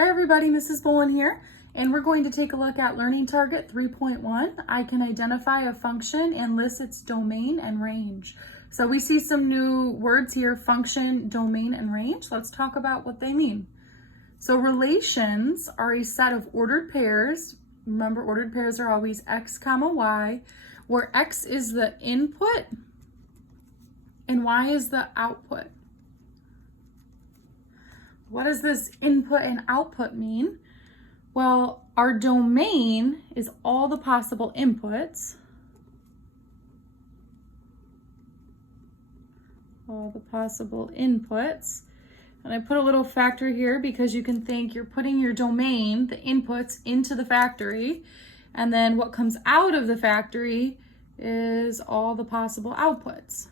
Hi everybody, Mrs. Bowen here, and we're going to take a look at Learning Target 3.1. I can identify a function and list its domain and range. So we see some new words here, function, domain, and range. Let's talk about what they mean. So relations are a set of ordered pairs. Remember, ordered pairs are always x comma y, where x is the input and y is the output. What does this input and output mean? Well, our domain is all the possible inputs, and I put a little factor here because you can think you're putting your domain, the inputs, into the factory, and then what comes out of the factory is all the possible outputs.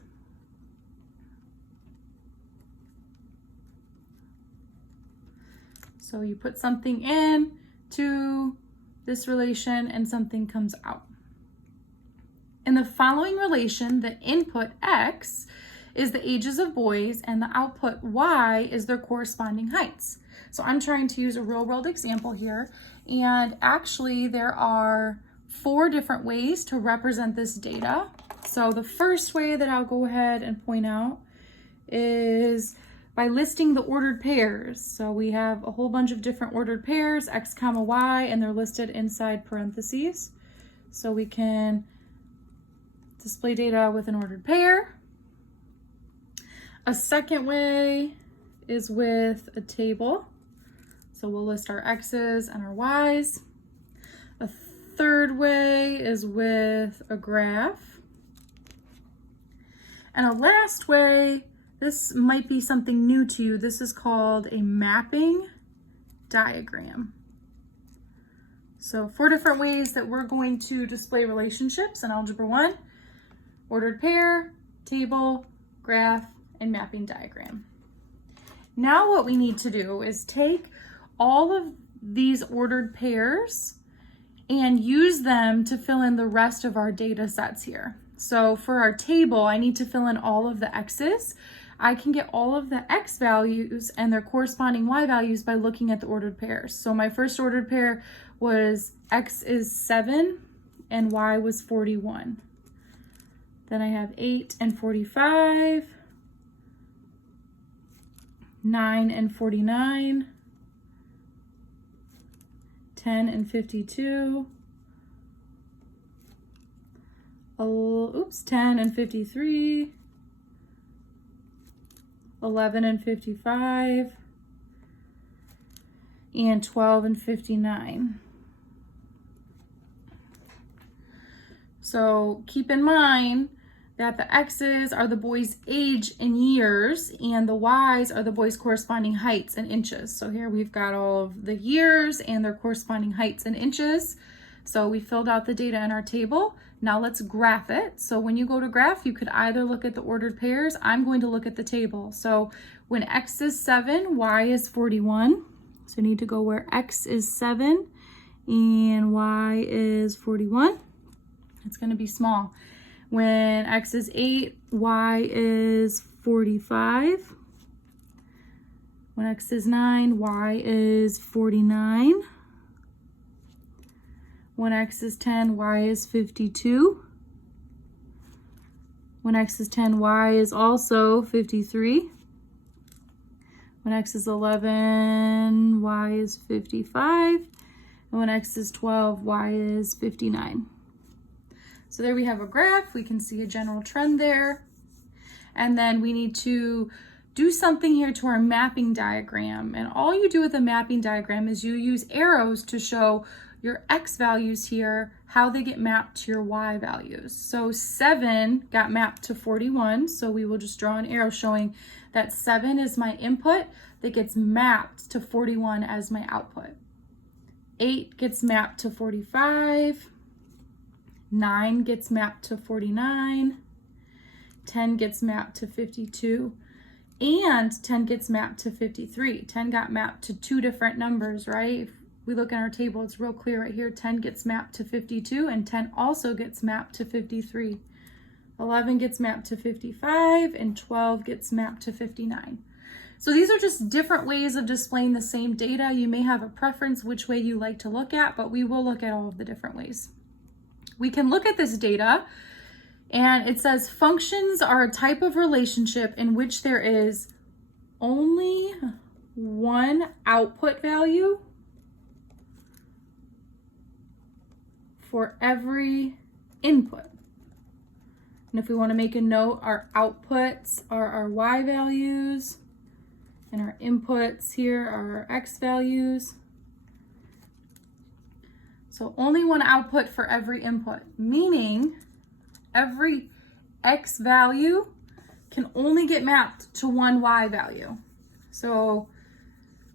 So you put something in to this relation and something comes out. In the following relation, the input x is the ages of boys and the output y is their corresponding heights. So I'm trying to use a real world example here, and actually there are 4 different ways to represent this data. So the first way that I'll go ahead and point out is by listing the ordered pairs. So we have a whole bunch of different ordered pairs, x comma y, and they're listed inside parentheses. So we can display data with an ordered pair. A second way is with a table. So we'll list our x's and our y's. A third way is with a graph. And a last way, this might be something new to you. This is called a mapping diagram. So 4 different ways that we're going to display relationships in Algebra 1: ordered pair, table, graph, and mapping diagram. Now what we need to do is take all of these ordered pairs and use them to fill in the rest of our data sets here. So for our table, I need to fill in all of the x's. I can get all of the x values and their corresponding y values by looking at the ordered pairs. So my first ordered pair was x is 7 and y was 41. Then I have 8 and 45, 9 and 49, 10 and 52, 10 and 53, 11 and 55, and 12 and 59. So keep in mind that the x's are the boys' age in years and the y's are the boys' corresponding heights in inches. So here we've got all of the years and their corresponding heights in inches. So we filled out the data in our table. Now let's graph it. So when you go to graph, you could either look at the ordered pairs. I'm going to look at the table. So when x is 7, y is 41. So I need to go where x is 7 and y is 41. It's going to be small. When x is 8, y is 45. When x is 9, y is 49. When x is 10, y is 52. When x is 10, y is also 53. When x is 11, y is 55. And when x is 12, y is 59. So there we have a graph. We can see a general trend there. And then we need to do something here to our mapping diagram. And all you do with a mapping diagram is you use arrows to show your x values here, how they get mapped to your y values. So 7 got mapped to 41, so we will just draw an arrow showing that 7 is my input that gets mapped to 41 as my output. 8 gets mapped to 45, 9 gets mapped to 49, 10 gets mapped to 52, and 10 gets mapped to 53. 10 got mapped to 2 different numbers, right? We look at our table, it's real clear right here. 10 gets mapped to 52 and 10 also gets mapped to 53. 11 gets mapped to 55 and 12 gets mapped to 59. So these are just different ways of displaying the same data. You may have a preference which way you like to look at, but we will look at all of the different ways. We can look at this data, and it says functions are a type of relationship in which there is only one output value for every input. And if we want to make a note, our outputs are our y values, and our inputs here are our x values. So only one output for every input, meaning every x value can only get mapped to one y value. So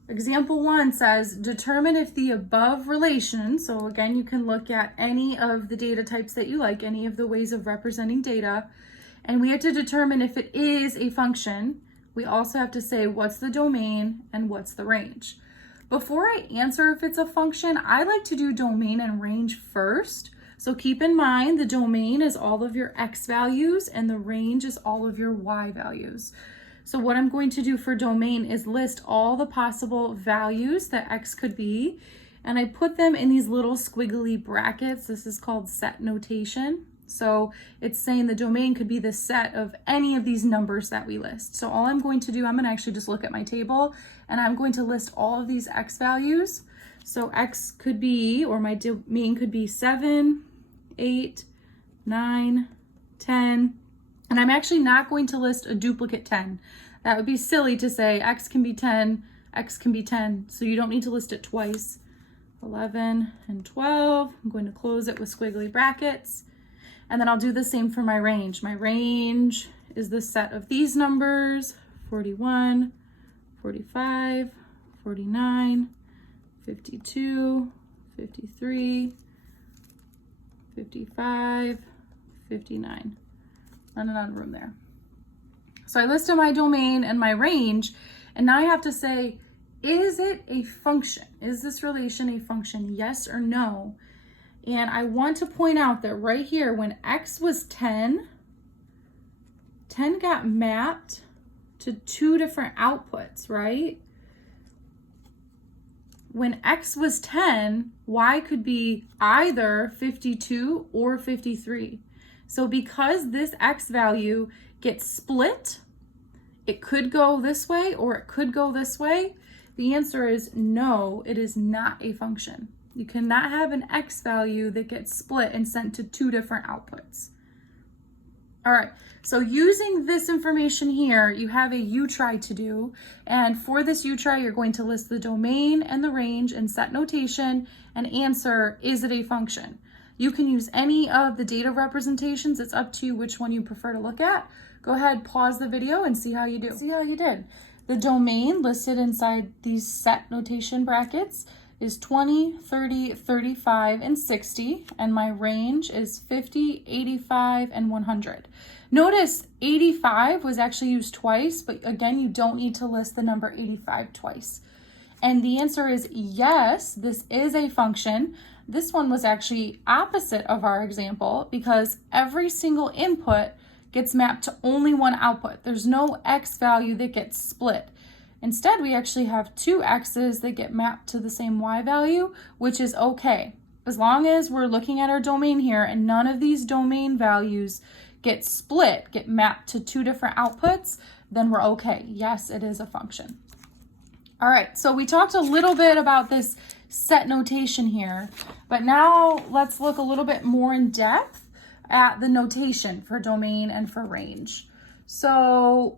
example 1 says, determine if the above relation, so again, you can look at any of the data types that you like, any of the ways of representing data, and we have to determine if it is a function. We also have to say what's the domain and what's the range. Before I answer if it's a function, I like to do domain and range first. So keep in mind the domain is all of your x values and the range is all of your y values. So what I'm going to do for domain is list all the possible values that x could be, and I put them in these little squiggly brackets. This is called set notation. So it's saying the domain could be the set of any of these numbers that we list. So all I'm going to do, I'm going to actually just look at my table, and I'm going to list all of these x values. So x could be, or my domain could be 7, 8, 9, 10, and I'm actually not going to list a duplicate 10. That would be silly to say x can be 10, x can be 10, so you don't need to list it twice. 11 and 12, I'm going to close it with squiggly brackets. And then I'll do the same for my range. My range is the set of these numbers, 41, 45, 49, 52, 53, 55, 59. Running out of room there. So I listed my domain and my range, and now I have to say, is it a function? Is this relation a function? Yes or no? And I want to point out that right here, when x was 10, 10 got mapped to two different outputs, right? When x was 10, y could be either 52 or 53. So because this x value gets split, it could go this way or it could go this way. The answer is no, it is not a function. You cannot have an x value that gets split and sent to two different outputs. All right, so using this information here, you have a U-try to do. And for this U-try, you're going to list the domain and the range and set notation and answer, is it a function? You can use any of the data representations. It's up to you which one you prefer to look at. Go ahead, pause the video and see how you do. See how you did. The domain listed inside these set notation brackets is 20, 30, 35, and 60, and my range is 50, 85, and 100. Notice 85 was actually used twice, but again, you don't need to list the number 85 twice. And the answer is yes, this is a function. This one was actually opposite of our example because every single input gets mapped to only one output. There's no x value that gets split. Instead, we actually have two x's that get mapped to the same y value, which is okay. As long as we're looking at our domain here and none of these domain values get split, get mapped to two different outputs, then we're okay. Yes, it is a function. All right, so we talked a little bit about this set notation here, but now let's look a little bit more in depth at the notation for domain and for range. So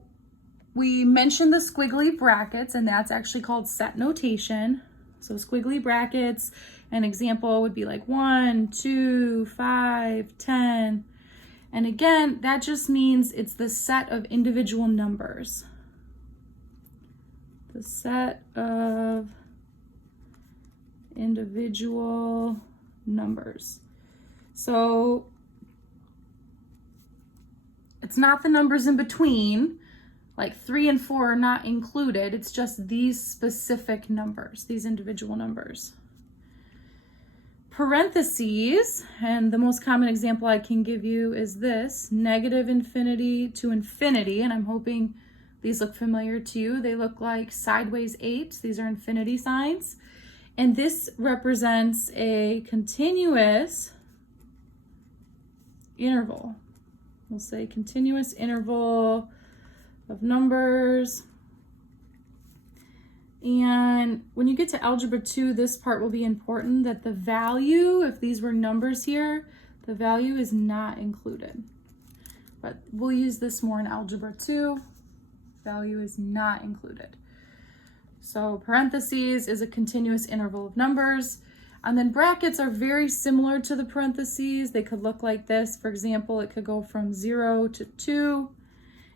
we mentioned the squiggly brackets, and that's actually called set notation. So squiggly brackets, an example would be like 1, 2, 5, 10. And again, that just means it's the set of individual numbers. The set of individual numbers. So it's not the numbers in between, like 3 and 4 are not included. It's just these specific numbers, these individual numbers. Parentheses, and the most common example I can give you is this, negative infinity to infinity, and I'm hoping These look familiar to you. They look like sideways 8s. These are infinity signs. And this represents a continuous interval. We'll say continuous interval of numbers. And when you get to algebra 2, this part will be important, that the value, if these were numbers here, the value is not included. But we'll use this more in algebra 2. Value is not included. So parentheses is a continuous interval of numbers. And then brackets are very similar to the parentheses. They could look like this. For example, it could go from 0 to 2.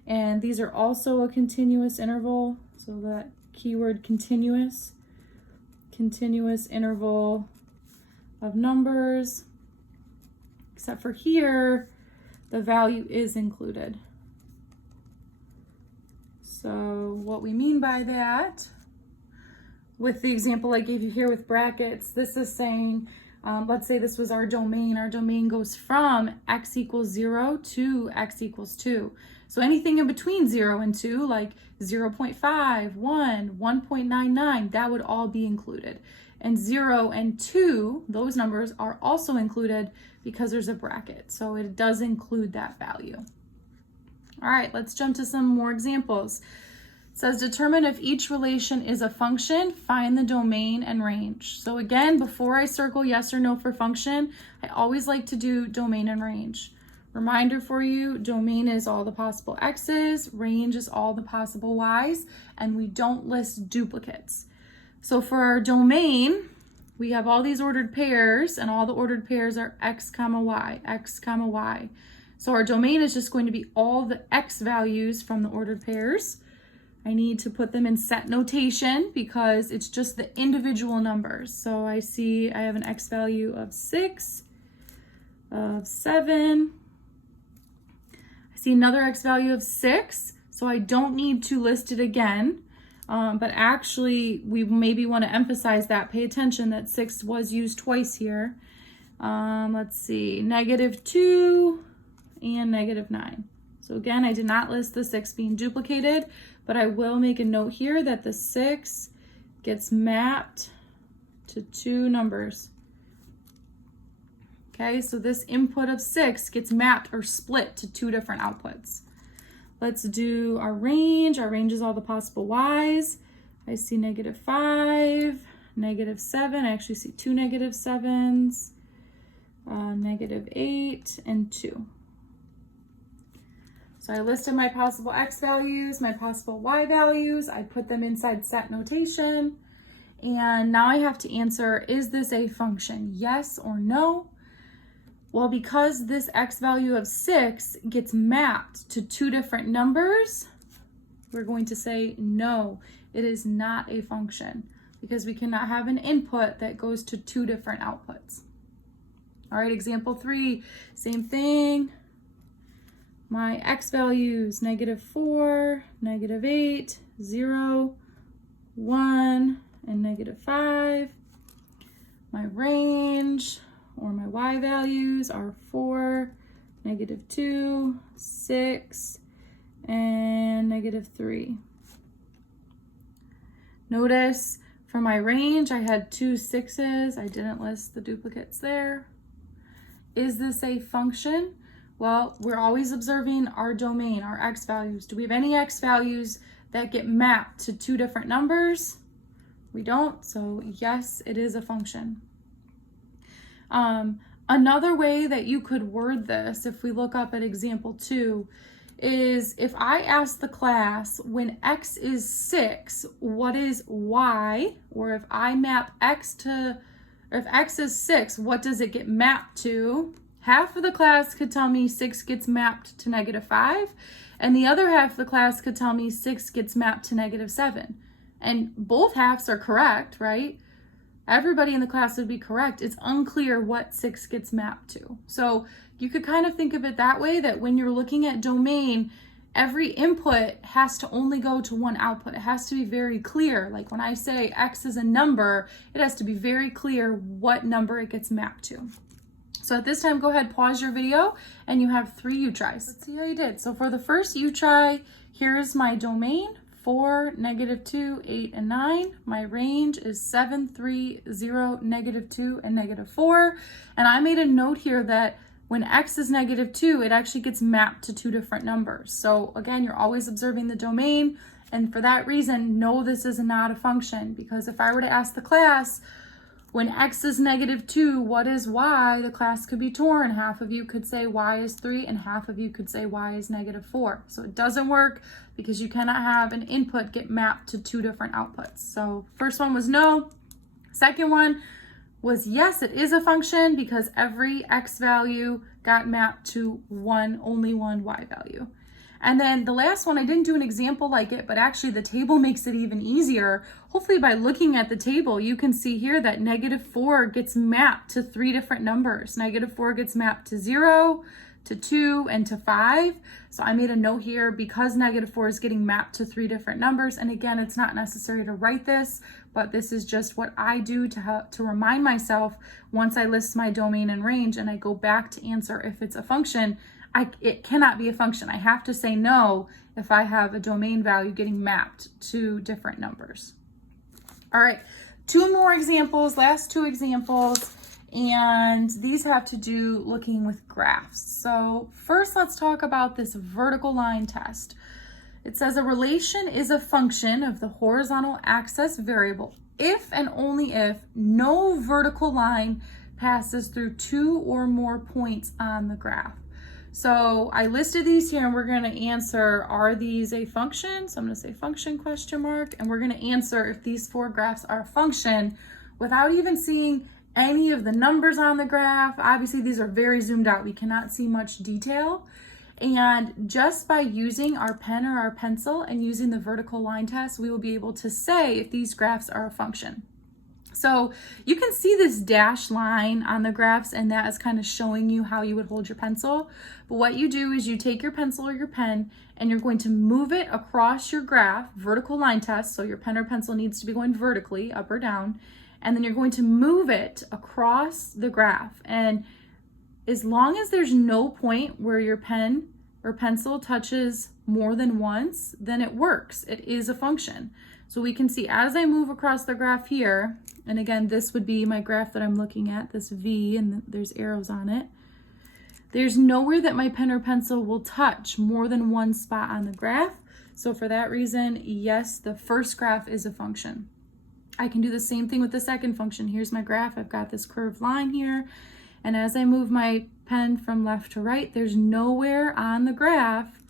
And these are also a continuous interval. So that keyword continuous interval of numbers. Except for here, the value is included. So what we mean by that, with the example I gave you here with brackets, this is saying, let's say this was our domain. Our domain goes from x equals 0 to x equals 2. So anything in between 0 and 2, like 0.5, 1, 1.99, that would all be included. And 0 and 2, those numbers are also included because there's a bracket. So it does include that value. All right, let's jump to some more examples. It says determine if each relation is a function, find the domain and range. So again, before I circle yes or no for function, I always like to do domain and range. Reminder for you, domain is all the possible x's, range is all the possible y's, and we don't list duplicates. So for our domain, we have all these ordered pairs, and all the ordered pairs are x comma y, x comma y. So our domain is just going to be all the x values from the ordered pairs. I need to put them in set notation because it's just the individual numbers. So I see I have an x value of 6, of 7. I see another x value of 6, so I don't need to list it again. But actually, we maybe want to emphasize that. Pay attention that 6 was used twice here. Let's see, -2 and -9. So again, I did not list the 6 being duplicated, but I will make a note here that the 6 gets mapped to 2 numbers. Okay, so this input of 6 gets mapped or split to 2 different outputs. Let's do our range. Our range is all the possible y's. I see -5, -7. I actually see 2 -7s, -8, and 2. So I listed my possible x values, my possible y values. I put them inside set notation. And now I have to answer, is this a function? Yes or no? Well, because this x value of 6 gets mapped to 2 different numbers, we're going to say no, it is not a function because we cannot have an input that goes to 2 different outputs. All right, example 3, same thing. My x values, -4, -8, 0, 1, and -5. My range, or my y values, are 4, -2, 6, and -3. Notice for my range, I had 2 6s. I didn't list the duplicates there. Is this a function? Well, we're always observing our domain, our x values. Do we have any x values that get mapped to 2 different numbers? We don't, so yes, it is a function. Another way that you could word this, if we look up at example 2, is if I ask the class, when x is 6, what is y? Or if I map x to, or if x is 6, what does it get mapped to? Half of the class could tell me 6 gets mapped to -5, and the other half of the class could tell me 6 gets mapped to -7. And both halves are correct, right? Everybody in the class would be correct. It's unclear what 6 gets mapped to. So you could kind of think of it that way, that when you're looking at domain, every input has to only go to one output. It has to be very clear. Like when I say x is a number, it has to be very clear what number it gets mapped to. So at this time, go ahead, pause your video, and you have 3 U-tries. Let's see how you did. So for the first U-try, Here's my domain, 4, -2, 8, and 9. My range is 7, 3, 0, -2, and -4. And I made a note here that when x is -2, it actually gets mapped to two different numbers. So again, you're always observing the domain. And for that reason, no, this is not a function, because if I were to ask the class, when x is -2, what is y? The class could be torn. Half of you could say y is 3 and half of you could say y is -4. So it doesn't work because you cannot have an input get mapped to two different outputs. So first one was no. Second one was yes, it is a function because every x value got mapped to only one y value. And then the last one, I didn't do an example like it, but actually the table makes it even easier. Hopefully by looking at the table, you can see here that -4 gets mapped to three different numbers. -4 gets mapped to 0, to 2, and to 5. So I made a note here because -4 is getting mapped to three different numbers. And again, it's not necessary to write this, but this is just what I do to remind myself once I list my domain and range and I go back to answer if it's a function. It cannot be a function. I have to say no if I have a domain value getting mapped to different numbers. All right, two more examples, last two examples, and these have to do looking with graphs. So first, let's talk about this vertical line test. It says a relation is a function of the horizontal axis variable if and only if no vertical line passes through two or more points on the graph. So I listed these here and we're going to answer, are these a function? So I'm going to say function ? And we're going to answer if these four graphs are a function without even seeing any of the numbers on the graph. Obviously, these are very zoomed out. We cannot see much detail. And just by using our pen or our pencil and using the vertical line test, we will be able to say if these graphs are a function. So you can see this dashed line on the graphs, and that is kind of showing you how you would hold your pencil. But what you do is you take your pencil or your pen and you're going to move it across your graph, vertical line test. So your pen or pencil needs to be going vertically, up or down. And then you're going to move it across the graph. And as long as there's no point where your pen or pencil touches more than once, then it works. It is a function. So we can see as I move across the graph here, and again, this would be my graph that I'm looking at, this V, and there's arrows on it. There's nowhere that my pen or pencil will touch more than one spot on the graph. So for that reason, yes, the first graph is a function. I can do the same thing with the second function. Here's my graph. I've got this curved line here. And as I move my pen from left to right, there's nowhere on the graph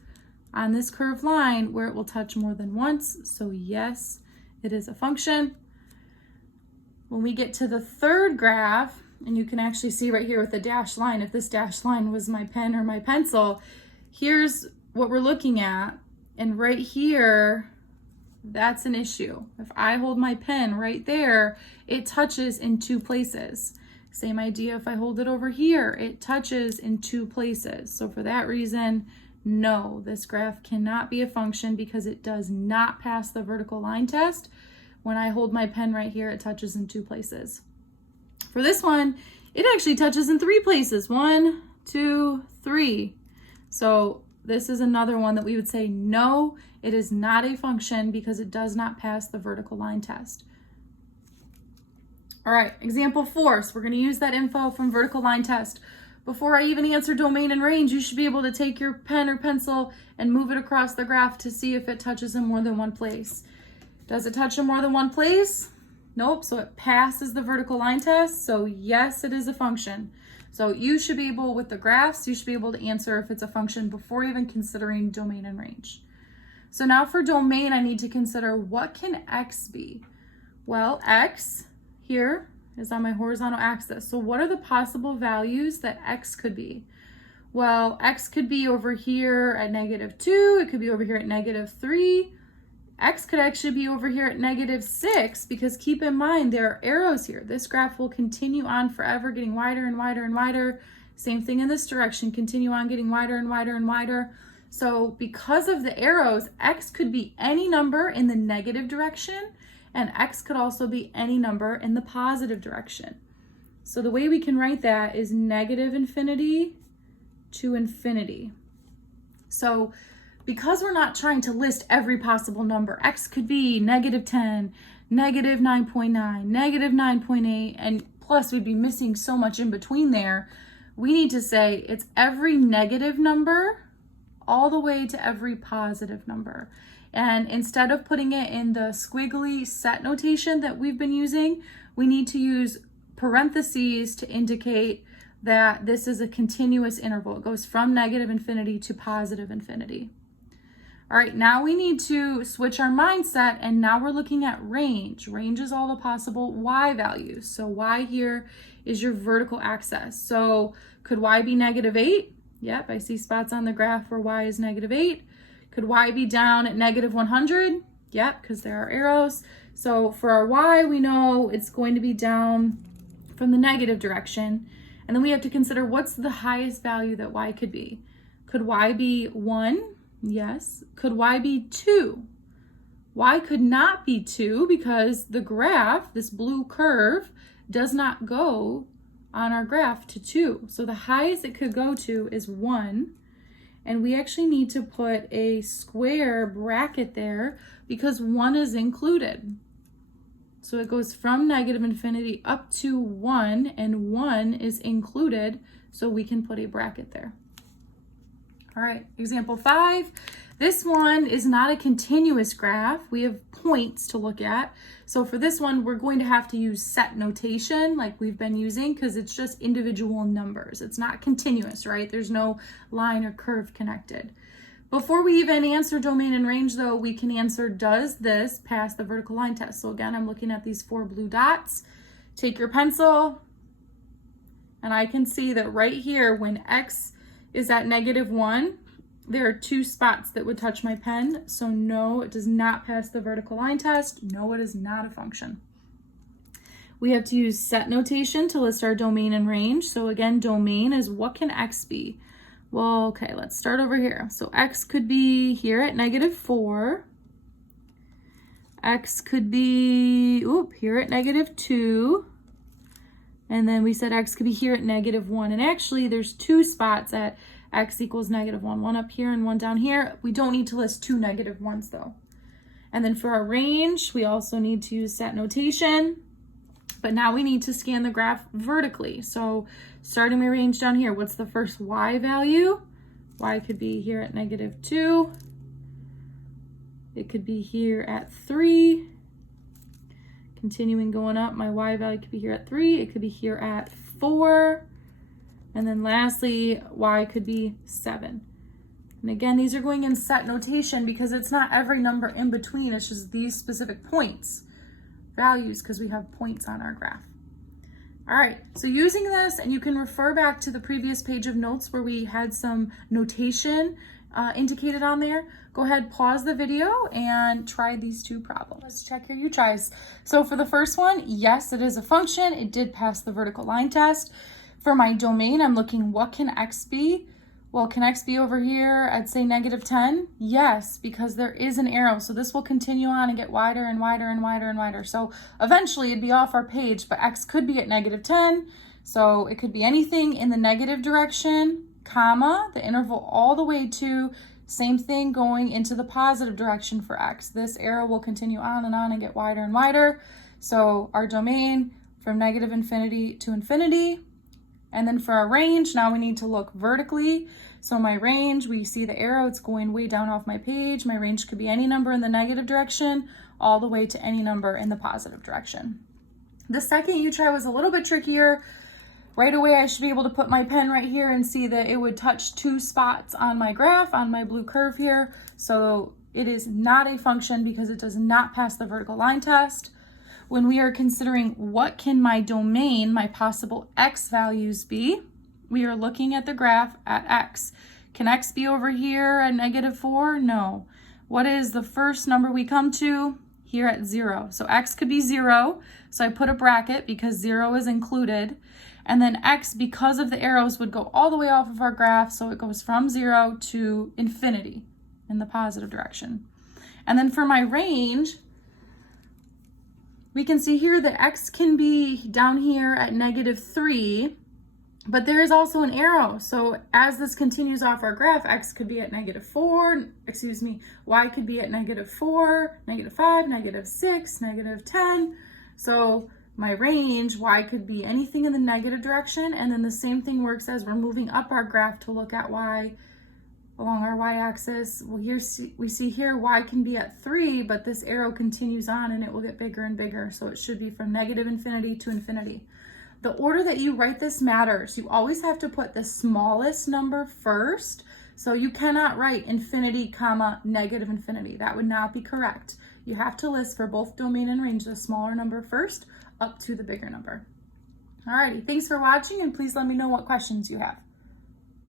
on this curved line where it will touch more than once. So yes, it is a function. When we get to the third graph, and you can actually see right here with the dashed line, if this dashed line was my pen or my pencil, here's what we're looking at. And right here, that's an issue. If I hold my pen right there, it touches in two places. Same idea if I hold it over here, it touches in two places. So for that reason, no, this graph cannot be a function because it does not pass the vertical line test. When I hold my pen right here, it touches in two places. For this one, it actually touches in three places. 1, 2, 3. So this is another one that we would say, no, it is not a function because it does not pass the vertical line test. All right, example 4. So we're going to use that info from vertical line test. Before I even answer domain and range, you should be able to take your pen or pencil and move it across the graph to see if it touches in more than one place. Does it touch in more than one place? Nope, so it passes the vertical line test. So yes, it is a function. So you should be able, with the graphs, you should be able to answer if it's a function before even considering domain and range. So now for domain, I need to consider what can x be? Well, x here is on my horizontal axis. So what are the possible values that x could be? Well, x could be over here at -2. It could be over here at -3. X could actually be over here at -6 because keep in mind there are arrows here. This graph will continue on forever, getting wider and wider and wider. Same thing in this direction, continue on getting wider and wider and wider. So because of the arrows, x could be any number in the negative direction, and x could also be any number in the positive direction. So the way we can write that is -infinity to infinity. So because we're not trying to list every possible number, x could be -10, -9.9, -9.8, and plus we'd be missing so much in between there. We need to say it's every negative number all the way to every positive number. And instead of putting it in the squiggly set notation that we've been using, we need to use parentheses to indicate that this is a continuous interval. It goes from -infinity to +infinity. All right, now we need to switch our mindset, and now we're looking at range. Range is all the possible y values. So y here is your vertical axis. So could y be -8? Yep, I see spots on the graph where y is -8. Could y be down at -100? Yep, because there are arrows. So for our y, we know it's going to be down from the negative direction. And then we have to consider what's the highest value that y could be. Could y be 1? Yes. Could y be 2? Y could not be 2 because the graph, this blue curve, does not go on our graph to 2. So the highest it could go to is 1. And we actually need to put a square bracket there because 1 is included. So it goes from -infinity up to 1, and 1 is included, so we can put a bracket there. All right, example 5. This one is not a continuous graph. We have points to look at. So for this one, we're going to have to use set notation like we've been using because it's just individual numbers. It's not continuous, right? There's no line or curve connected. Before we even answer domain and range, though, we can answer, does this pass the vertical line test? So again, I'm looking at these 4 blue dots. Take your pencil, and I can see that right here, when x is at -1, there are 2 spots that would touch my pen. So no, it does not pass the vertical line test. No, it is not a function. We have to use set notation to list our domain and range. So again, domain is what can x be? Well, okay, let's start over here. So x could be here at -4. X could be, here at -2. And then we said x could be here at -1. And actually, there's 2 spots at x equals -1. One up here and one down here. We don't need to list 2 -1s though. And then for our range, we also need to use set notation. But now we need to scan the graph vertically. So starting my range down here, what's the first y value? Y could be here at -2. It could be here at 3. Continuing going up, my y value could be here at 3. It could be here at 4. And then lastly, y could be 7. And again, these are going in set notation because it's not every number in between. It's just these specific points, values, because we have points on our graph. All right, so using this, and you can refer back to the previous page of notes where we had some notation indicated on there. Go ahead, pause the video and try these 2 problems. Let's check your U-tries. So for the first one, yes, it is a function. It did pass the vertical line test. For my domain, I'm looking, what can x be? Well, can x be over here at, say, -10? Yes, because there is an arrow. So this will continue on and get wider and wider and wider and wider. So eventually it'd be off our page, but x could be at -10. So it could be anything in the negative direction, comma, the interval all the way to, same thing going into the positive direction for x. This arrow will continue on and get wider and wider. So our domain from -infinity to infinity. And then for our range, now we need to look vertically. So my range, we see the arrow, it's going way down off my page. My range could be any number in the negative direction all the way to any number in the positive direction. The second U-try was a little bit trickier. Right away, I should be able to put my pen right here and see that it would touch 2 spots on my graph, on my blue curve here. So it is not a function because it does not pass the vertical line test. When we are considering what can my domain, my possible x values be, we are looking at the graph at x. Can x be over here at -4? No. What is the first number we come to? Here at 0. So x could be 0. So I put a bracket because 0 is included. And then x, because of the arrows, would go all the way off of our graph. So it goes from 0 to infinity in the positive direction. And then for my range, we can see here that x can be down here at -3 But there is also an arrow. So as this continues off our graph, x could be at -4, y could be at -4, -5, -6, -10. So my range, y could be anything in the negative direction. And then the same thing works as we're moving up our graph to look at y along our y-axis. Well, here we see here y can be at 3, but this arrow continues on and it will get bigger and bigger. So it should be from -infinity to infinity. The order that you write this matters. You always have to put the smallest number first. So you cannot write infinity, comma, -infinity. That would not be correct. You have to list for both domain and range the smaller number first up to the bigger number. Alrighty, thanks for watching, and please let me know what questions you have.